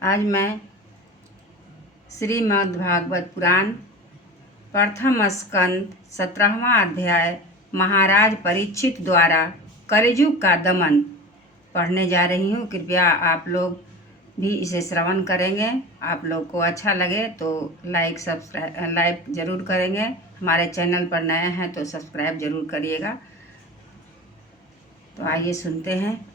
आज मैं श्रीमद् भागवत पुराण प्रथम स्कंद 17वां अध्याय महाराज परीक्षित द्वारा कलियुग का दमन पढ़ने जा रही हूँ। कृपया आप लोग भी इसे श्रवण करेंगे। आप लोग को अच्छा लगे तो लाइक ज़रूर करेंगे। हमारे चैनल पर नए हैं तो सब्सक्राइब ज़रूर करिएगा। तो आइए सुनते हैं।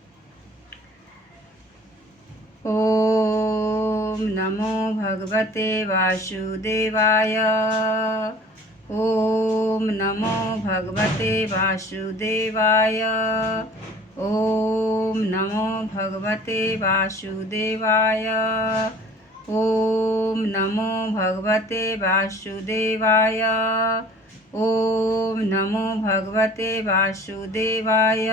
ओम नमो भगवते वासुदेवाय। ओम नमो भगवते वासुदेवाय। ओम नमो भगवते वासुदेवाय। ओम नमो भगवते वासुदेवाय। ओम नमो भगवते वासुदेवाय।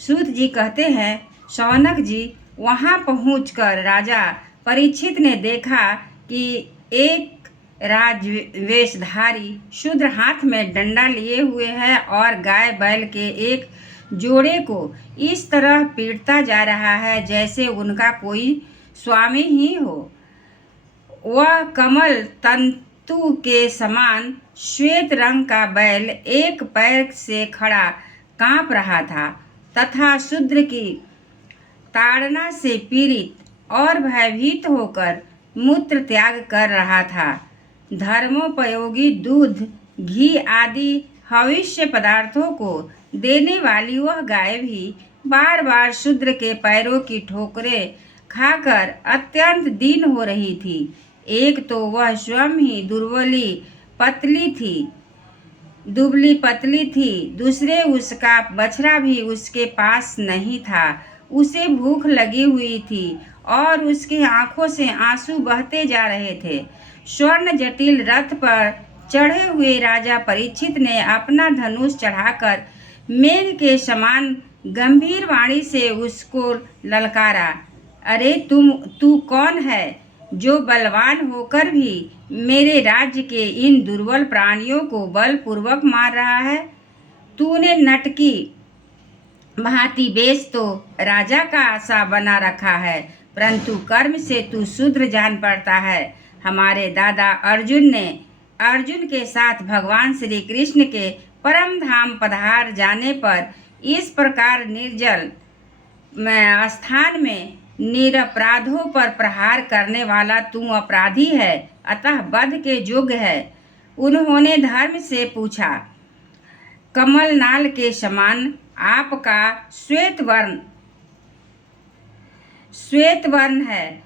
सूत जी कहते हैं, शौनक जी, वहां पहुंचकर राजा परीक्षित ने देखा कि एक राजवेशधारी शूद्र हाथ में डंडा लिए हुए है और गाय बैल के एक जोड़े को इस तरह पीटता जा रहा है जैसे उनका कोई स्वामी ही हो। वह कमल तंतु के समान श्वेत रंग का बैल एक पैर से खड़ा कांप रहा था तथा शूद्र की ताड़ना से पीड़ित और भयभीत होकर मूत्र त्याग कर रहा था। धर्मोपयोगी दूध, घी आदि हविष्य पदार्थों को देने वाली वह गाय भी बार बार शूद्र के पैरों की ठोकरें खाकर अत्यंत दीन हो रही थी। एक तो वह स्वयं ही दुबली पतली थी, दूसरे उसका बछड़ा भी उसके पास नहीं था। उसे भूख लगी हुई थी और उसकी आंखों से आंसू बहते जा रहे थे। स्वर्ण जटिल रथ पर चढ़े हुए राजा परीक्षित ने अपना धनुष चढ़ाकर मेघ के समान गंभीर वाणी से उसको ललकारा, अरे तू कौन है जो बलवान होकर भी मेरे राज्य के इन दुर्बल प्राणियों को बलपूर्वक मार रहा है? तूने नटकी भांति वेश तो राजा का आशा बना रखा है, परंतु कर्म से तू शूद्र जान पड़ता है। हमारे दादा अर्जुन के साथ भगवान श्री कृष्ण के परम धाम पधार जाने पर इस प्रकार निर्जल स्थान में निरपराधों पर प्रहार करने वाला तू अपराधी है, अतः वध के योग्य है। उन्होंने धर्म से पूछा, कमलनाल के समान आपका श्वेत वर्ण है,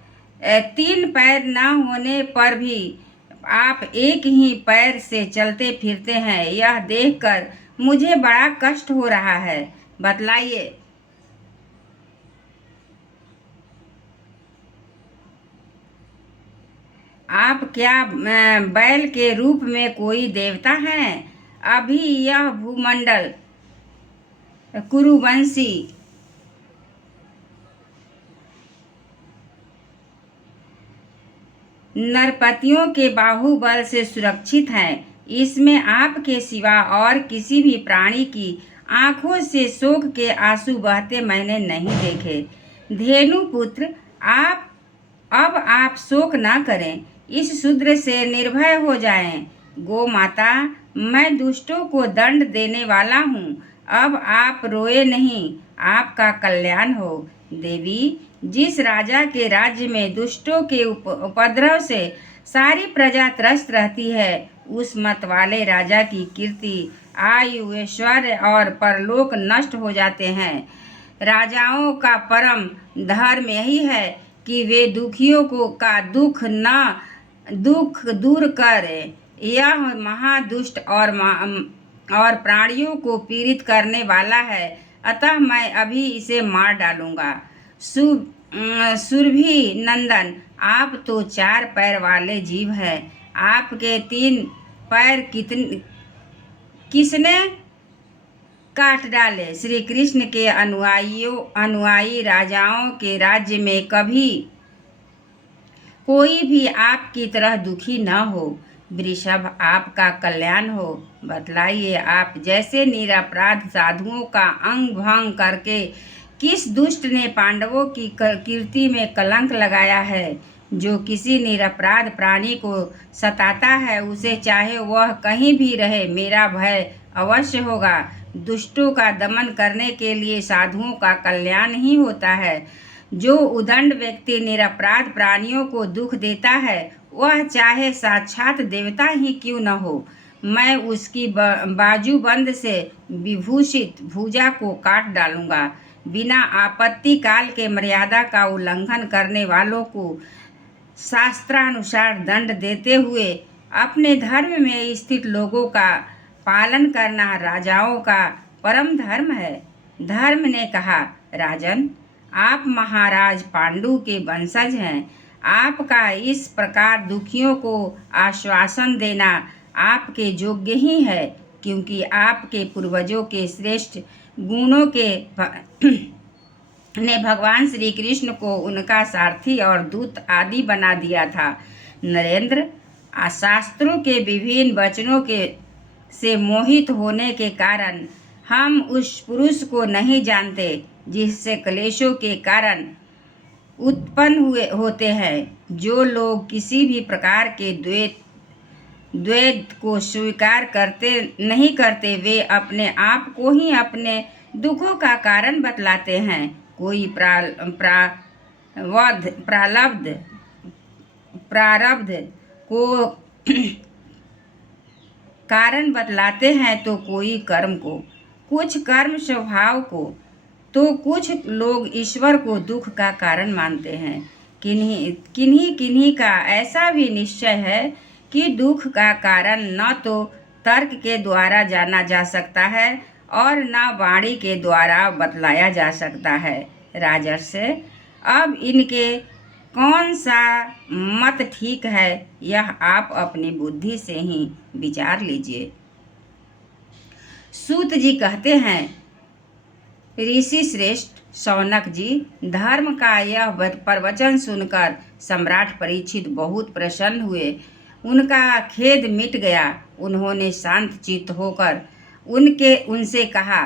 3 पैर न होने पर भी आप एक ही पैर से चलते फिरते हैं। यह देखकर मुझे बड़ा कष्ट हो रहा है। बतलाइए, आप क्या बैल के रूप में कोई देवता हैं? अभी यह भूमंडल कुरुवंशी नरपतियों के बाहुबल से सुरक्षित है। इसमें आपके सिवा और किसी भी प्राणी की आंखों से शोक के आंसू बहते मैंने नहीं देखे। धेनु पुत्र, आप शोक ना करें, इस शूद्र से निर्भय हो जाएं। गो माता, मैं दुष्टों को दंड देने वाला हूँ, अब आप रोए नहीं, आपका कल्याण हो। देवी, जिस राजा के राज्य में दुष्टों के उपद्रव से सारी प्रजा त्रस्त रहती है, उस मत वाले राजा की कीर्ति, आयु, ऐश्वर्य और परलोक नष्ट हो जाते हैं। राजाओं का परम धर्म यही है कि वे दुखियों का दुख दूर करे। यह महादुष्ट और प्राणियों को पीड़ित करने वाला है, अतः मैं अभी इसे मार डालूंगा। सुरभि नंदन, आप तो 4 पैर वाले जीव हैं, आपके 3 पैर किसने काट डाले? श्री कृष्ण के अनुयायी राजाओं के राज्य में कभी कोई भी आपकी तरह दुखी न हो। वृषभ, आपका कल्याण हो। बतलाइए, आप जैसे निरपराध साधुओं का अंग भंग करके किस दुष्ट ने पांडवों की कीर्ति में कलंक लगाया है? जो किसी निरपराध प्राणी को सताता है, उसे चाहे वह कहीं भी रहे, मेरा भय अवश्य होगा। दुष्टों का दमन करने के लिए साधुओं का कल्याण ही होता है। जो उदंड व्यक्ति निरपराध प्राणियों को दुख देता है, वह चाहे साक्षात देवता ही क्यों न हो, मैं उसकी बाजूबंद से विभूषित भुजा को काट डालूंगा। बिना आपत्ति काल के मर्यादा का उल्लंघन करने वालों को शास्त्रानुसार दंड देते हुए अपने धर्म में स्थित लोगों का पालन करना राजाओं का परम धर्म है। धर्म ने कहा, राजन, आप महाराज पांडु के वंशज हैं। आपका इस प्रकार दुखियों को आश्वासन देना आपके योग्य ही है, क्योंकि आपके पूर्वजों के श्रेष्ठ गुणों के ने भगवान श्री कृष्ण को उनका सारथी और दूत आदि बना दिया था। नरेंद्र, शास्त्रों के विभिन्न वचनों के से मोहित होने के कारण हम उस पुरुष को नहीं जानते जिससे क्लेशों के कारण उत्पन्न होते हैं। जो लोग किसी भी प्रकार के द्वैत को स्वीकार नहीं करते, वे अपने आप को ही अपने दुखों का कारण बतलाते हैं। कोई प्रारब्ध को कारण बतलाते हैं, तो कोई कर्म को, कुछ कर्म स्वभाव को, तो कुछ लोग ईश्वर को दुख का कारण मानते हैं। किन्हीं का ऐसा भी निश्चय है कि दुख का कारण न तो तर्क के द्वारा जाना जा सकता है और न वाणी के द्वारा बतलाया जा सकता है। राजर्षि, अब इनके कौन सा मत ठीक है, यह आप अपनी बुद्धि से ही विचार लीजिए। सूत जी कहते हैं, ऋषि श्रेष्ठ शौनक जी, धर्म का यह प्रवचन सुनकर सम्राट परीक्षित बहुत प्रसन्न हुए। उनका खेद मिट गया। उन्होंने शांत चित्त होकर उनसे कहा,